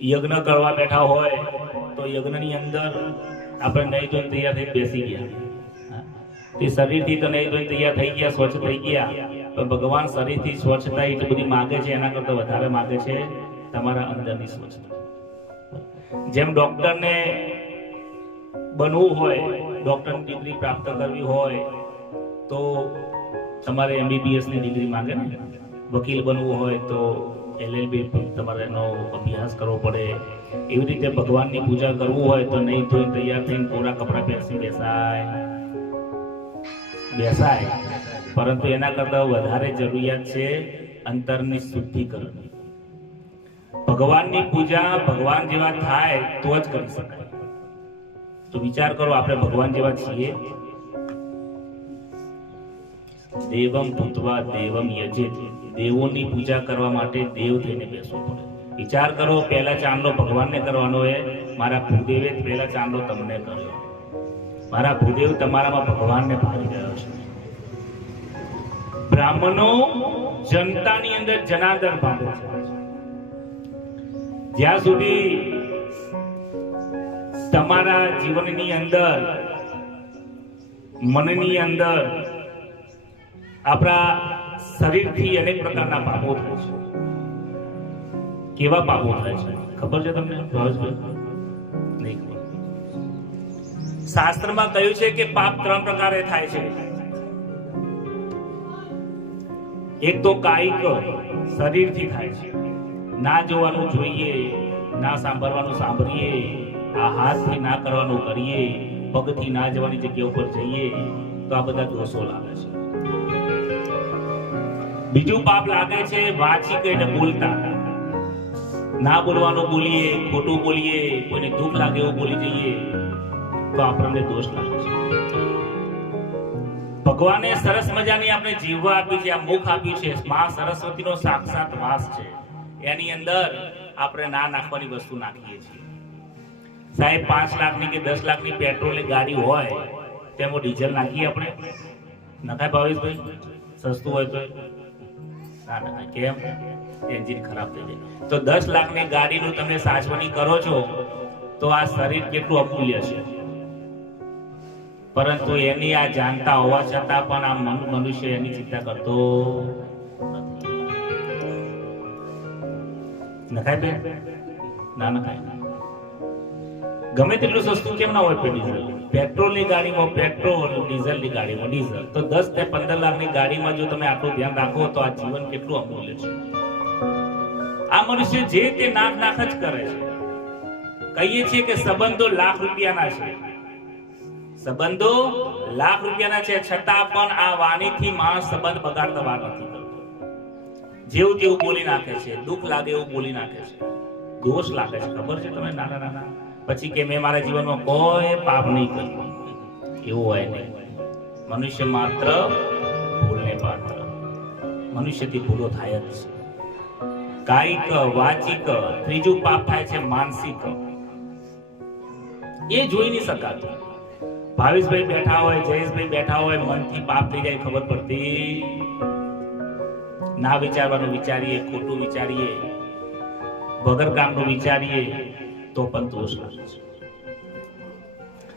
યજ્ઞ કરવા બેઠા હોય તો યજ્ઞની અંદર આપણે નહીં જોઈને તૈયાર થઈ બેસી ગયા? તે શરીરથી તો નહીં જોઈને તૈયાર થઈ ગયા, સ્વચ્છ થઈ ગયા. પણ ભગવાન શરીરથી સ્વચ્છતા એટલી બધી માગે છે, એના કરતાં વધારે માગે છે તમારા અંદરની સ્વચ્છતા. જેમ ડોક્ટરને બનવું હોય, ડોક્ટરની ડિગ્રી પ્રાપ્ત કરવી હોય, તો તમારે એમબીબીએસની ડિગ્રી માંગે ને? વકીલ બનવું હોય તો એલએલબી તમારે એનો અભ્યાસ કરવો પડે. એવી રીતે ભગવાનની પૂજા કરવું હોય તો નહીં તો તૈયાર થઈને કોરા કપડાં પહેરસી બેસાય. બેસાય. પરંતુ એના કરતાં વધારે જરૂરિયાત છે અંતરની શુદ્ધિકરણની. ભગવાનની પૂજા ભગવાન જેવા થાય તો જ કરી શકાય. તો વિચાર કરો, આપણે ભગવાન જેવા છીએ. દેવમ ભૂતવા દેવમ યજેત. દેવોની પૂજા કરવા માટે દેવ થઈને બેસવું પડે. વિચાર કરો, પહેલા ચાંદલો ભગવાનને કરવાનો એ મારા ભૂદેવે પહેલા ચાંદલો તમને કર્યો. મારા ભૂદેવ તમારામાં ભગવાનને ભારી ગયો છે. બ્રાહ્મણો જનતાની અંદર જનાર્દન પામે છે. જ્યાં સુધી તમારા જીવનની અંદર, મનની અંદર આપણા શરીરથી અનેક પ્રકારના પાપો થાય છે. કેવા પાપો થાય છે? ખબર છે તમને? શાસ્ત્રમાં કહ્યું છે કે પાપ ત્રણ પ્રકારે થાય છે. એક તો કાયિક શરીરથી થાય છે. ના જોવાનું જોઈએ, ના સાંભળવાનું સાંભળીએ, આ હાથથી ના કરવાનું કરીએ, પગથી ના જવાની જગ્યા ઉપર જઈએ, તો આ બધા દોષો લાગે છે. બીજું પાપ લાગે છે, વાંચી એટલે બોલતા. ના બોલવાનું બોલીએ, ખોટું બોલીએ, કોઈને દુઃખ લાગે એવું બોલી જઈએ, તો આપણને દોષ લાગે છે. ભગવાને સરસ મજાની આપણે જીવવા આપી છે, આ મુખ આપ્યું છે. મા સરસ્વતીનો સાક્ષાત વાસ છે. એની અંદર આપણે ના નાખવાની વસ્તુ નાખીએ છીએ. સાહેબ, પાંચ લાખની કે દસ લાખની પેટ્રોલની ગાડી હોય તેમાં ડીઝલ નાખીએ આપણે? નખાય ભાવેશભાઈ? સસ્તું હોય તો? કેમ? એન્જિન ખરાબ થઈ જાય. તો દસ લાખની ગાડીનું તમે સાચવણી કરો છો, તો આ શરીર કેટલું અમૂલ્ય છે? પરંતુ એની આ જાણતા હોવા છતાં પણ આ મન- મનુષ્ય એની ચિંતા કરતો નથી. નખાય બેન? ના નખાય. ગમે તેટલું સસ્તું કેમ ના હોય ડીઝલ પેટ્રોલની ગાડીમાં પેટ્રોલ, ડીઝલની ગાડીમાં ડીઝલ. તો દસ કે પંદર લાખની ગાડીમાં જો તમે આટલું ધ્યાન રાખો તો આ જીવન કેટલું અમૂલ્ય છે. આ મનુષ્ય જે તે નાક નાક જ કરે છે. કહીએ છીએ કે સંબંધો લાખ રૂપિયાના છે. સંબંધો લાખ રૂપિયાના છે, છતાં પણ આ વાણીથી માણસ સંબંધ બગાડતા વાર નથી કરતો. જેવું તેવું બોલી નાખે છે, દુઃખ લાગે એવું બોલી નાખે છે. દોષ લાગે છે. ખબર છે તમે નાના નાના. પછી કે મેં મારા જીવનમાં કોઈ પાપ નહીં કર્યું. એવું હોય નહીં. મનુષ્ય માત્ર ભૂલને પાત્ર મનુષ્યથી ભૂલો થાય જ છે. કાયિક, વાચિક, ત્રીજું પાપ થાય છે માનસિક. એ જોઈ નહીં શકાતું. ભાવેશભાઈ બેઠા હોય, જયેશભાઈ બેઠા હોય, મનથી પાપ થઈ જાય, ખબર પડતી ના વિચારવાનું વિચારીએ, ખોટું વિચારીએ, વગર કામનું વિચારીએ તો પણ દોષ લાગે છે.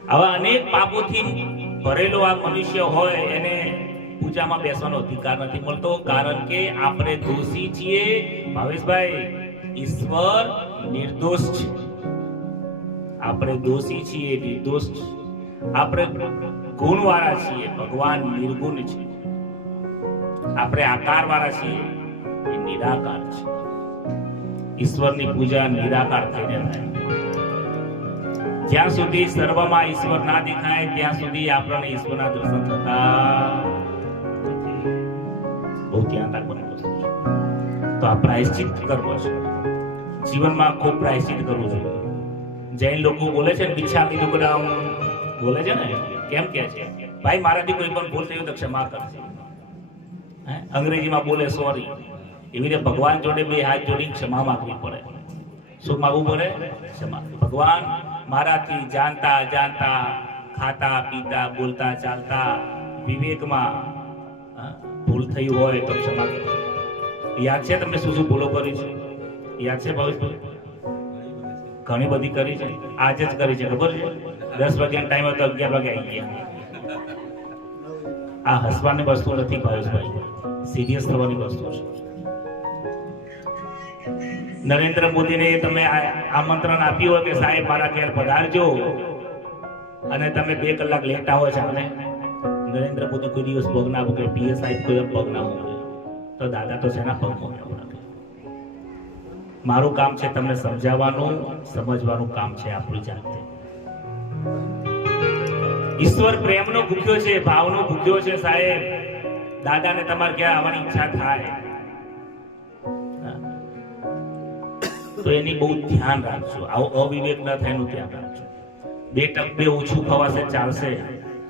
આવા અનેક પાપોથી ભરેલો આ મનુષ્ય હોય એને પૂજામાં બેસવાનો અધિકાર નથી મળતો, કારણ કે આપણે દોષી છીએ. ભાવેશભાઈ, ઈશ્વર નિર્દોષ છે. આપણે દોષી છીએ, નિર્દોષ છે. આપણે ગુણવાળા છીએ, ભગવાન નિર્ગુણ છે. આપણે આકારવાળા છીએ, એ નિરાકાર છે. ઈશ્વરની પૂજા નિરાકાર થઈને થાય જ્યાં સુધી સર્વમાં ઈશ્વર ના દેખાય, ત્યાં સુધી આપણને ઈશ્વરના દર્શન થતા બહુ ધ્યાન રાખવાનું તો આ પ્રાયશ્ચિત કરવો છે. જીવનમાં ખૂબ પ્રાયશ્ચિત કરવું જોઈએ. જૈન લોકો બોલે છે ને કીધું દુકડામ બોલે છે ને, કેમ કે છે? ભાઈ, મારાથી કોઈ પણ ભૂલ થઈ હોય તો ક્ષમા કરશે? અંગ્રેજીમાં બોલે, સોરી. એવી રીતે ભગવાન જોડે બે હાથ જોડી ક્ષમા માંગવી પડે. શું માગવું પડે? ક્ષમા. ભગવાન મારાથી જાણતા જાણતા ખાતા, પીતા, બોલતા, ચાલતા વિવેકમાં ભૂલ થઈ હોય તો ક્ષમા યાદ છે તમને શું શું ભૂલો કરી છે? યાદ છે ભાવેશભાઈ? ઘણી બધી કરી છે. આજે જ કરી છે, ખબર છે? દસ વાગ્યાનો ટાઈમ હતો, અગિયાર વાગે આવી ગયા. આ હસવાની વસ્તુ નથી ભાવેશભાઈ. સિરિયસ થવાની વસ્તુ છે. નરેન્દ્ર મોદીને તમે આમંત્રણ આપ્યું હોય કે સાહેબ મારા ઘેર પધારજો. અને તમે બે કલાક લેટ આવો ચાલે નરેન્દ્ર મોદી કોઈ દિવસ પગ ના મૂકે, પીએ સાહેબ કોઈ પગ ના મૂકે. તો દાદા તો શેના પગ મૂકે? મારું કામ છે તમને સમજાવવાનું, સમજવાનું કામ છે આપણું જાતે. ઈશ્વર પ્રેમનો ભૂખ્યો છે, ભાવનો ભૂખ્યો છે સાહેબ. દાદાને તમારે ક્યાં આવવાની ઈચ્છા થાય? તો એની બહુ ધ્યાન રાખજો. આવો અવિવેક ના થાય ધ્યાન રાખજો. બે ટક બે ઓછું ખવાશે, ચાલશે.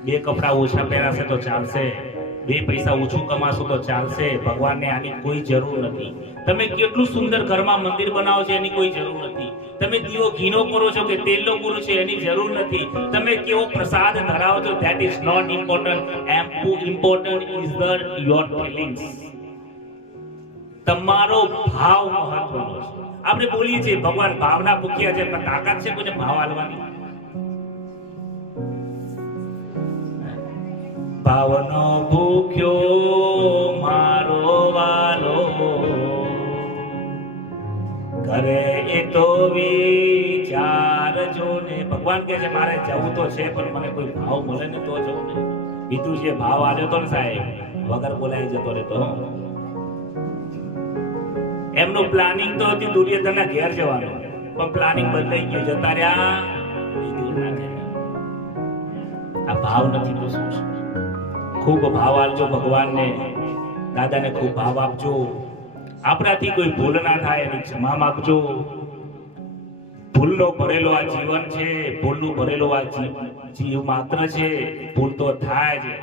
બે કપડા ઓછા પહેરાશે તો ચાલશે. બે પૈસા ઓછું કમાશો તો ચાલશે. ભગવાનને આની કોઈ જરૂર નથી. તમે કેટલું સુંદર ઘરમાં મંદિર બનાવો છો એની કોઈ જરૂર નથી. તમે દીવો ઘીનો કરો છો કે તેલનો પૂરો છે એની જરૂર નથી. તમે કેવો પ્રસાદ ધરાવો છો that is not important M important is the your feelings. તમારો ભાવ મહત્વનો છે. આપણે બોલીએ છીએ, ભગવાન ભાવના ભૂખ્યા છે, પણ તાકાત છે કોઈને ભાવ આલવાની ભાવનો ભૂખ્યો મારો વાલો, ઘરે એ તો વિચારજો ને. ભગવાન કે છે, મારે જવું તો છે, પણ મને કોઈ ભાવ મળે ને તો જવું ને બીજું જે ભાવ આવ્યો તો ને સાહેબ, વગર બોલાઈ જતો રહેતો. એમનું પ્લાનિંગ તો હતું દુર્યોધનના ઘેર જવાનું. પણ પ્લાનિંગ બદલાઈ ગયું જતા રહ્યા આ ભાવ નથી તો શું છે? ખૂબ ભાવ આપજો ભગવાનને. દાદાને ખૂબ ભાવ આપજો. આપણાથી કોઈ ભૂલ ના થાય એની ક્ષમા માંગજો ભૂલનો ભરેલો આ જીવન છે. ભૂલનું ભરેલો આ જીવ માત્ર છે. ભૂલ તો થાય જ.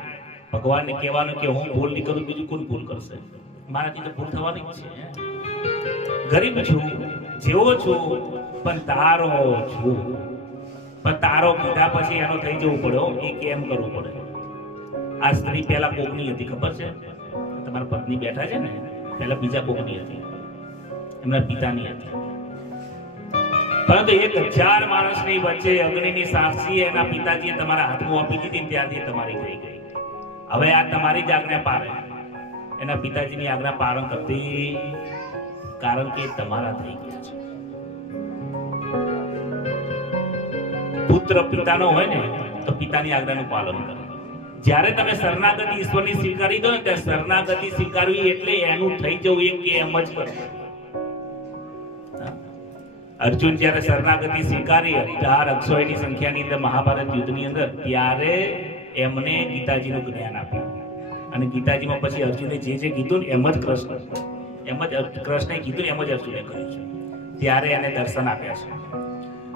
ભગવાનને કહેવાનું કે હું ભૂલ નહીં કરું, બીજું કોણ ભૂલ કરશે? મારાથી તો ભૂલ થવાની જ છે ગરીબ છું, જેવો છું, પણ તારો છું. પણ તારો કીધા પછી એનો થઈ જવું પડ્યો એ કેમ કરવું પડે? આ સ્ત્રી પહેલા કોકની હતી, ખબર છે? તમારા પત્ની બેઠા છે ને, પહેલા બીજા કોકની હતી. એમના પિતાની હતી. પરંતુ એક હજાર માણસની વચ્ચે અગ્નિની સાક્ષી એના પિતાજીએ તમારા હાથમાં આપી દીધી, ત્યાંથી તમારી થઈ ગઈ. હવે આ તમારી જ આજ્ઞા પાર એના પિતાજીની આજ્ઞા પાલન કરતી કારણ કે તમારા થઈ ગયા છે. પુત્ર પિતાનો હોય ને, તો પિતાની આજ્ઞાનું પાલન કરો. જ્યારે તમે શરણાગતિ ઈશ્વરની સ્વીકારી દો ને, ત્યારે શરણાગતિ સ્વીકારવી એટલે એનું થઈ જવું એ કે એમ જ કરો. અર્જુન જ્યારે શરણાગતિ સ્વીકારી, અઢાર અક્ષોયની સંખ્યાની અંદર મહાભારત યુદ્ધની અંદર, ત્યારે એમને ગીતાજીનું જ્ઞાન આપ્યું. અને ગીતાજીમાં પછી અર્જુને જે જે કીધું ને, એમ જ કૃષ્ણ એમ જ અર્જુ- કૃષ્ણે કીધું એમ જ અર્જુને કર્યું છે. ત્યારે એને દર્શન આપ્યા છે.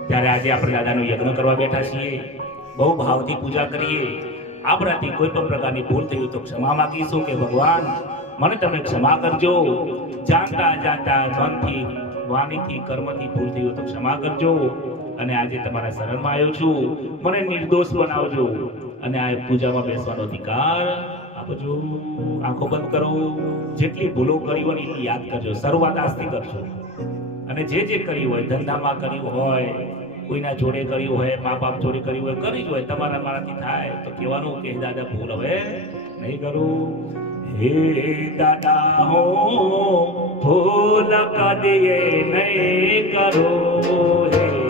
ત્યારે આજે આપણે દાદાનું યજ્ઞ કરવા બેઠા છીએ. બહુ ભાવથી પૂજા કરીએ. આપણાથી કોઈ પણ પ્રકારની ભૂલ થઈ તો ક્ષમા માગીશું કે ભગવાન, મને તમે ક્ષમા કરજો. જાણતા જાણતા મનથી વાણીથી, કર્મથી ભૂલ થઈ તો ક્ષમા કરજો. અને આજે તમારા શરણમાં આવ્યો છું. મને નિર્દોષ બનાવજો. અને આ પૂજામાં બેસવાનો અધિકાર આપજો આંખો બંધ કરો. જેટલી ભૂલો કરી હોય એટલી યાદ કરજો. શરૂઆત આજથી કરજો અને જે જે કર્યું હોય, ધંધામાં કર્યું હોય, કોઈના જોડે કર્યું હોય મા બાપ જોડે કર્યું હોય, કરી જ હોય, તમારા મારાથી થાય, તો કહેવાનું કે દાદા, ભૂલ હવે નહીં કરું. હે દાદા, હો ભૂલ કદી નહીં કરું.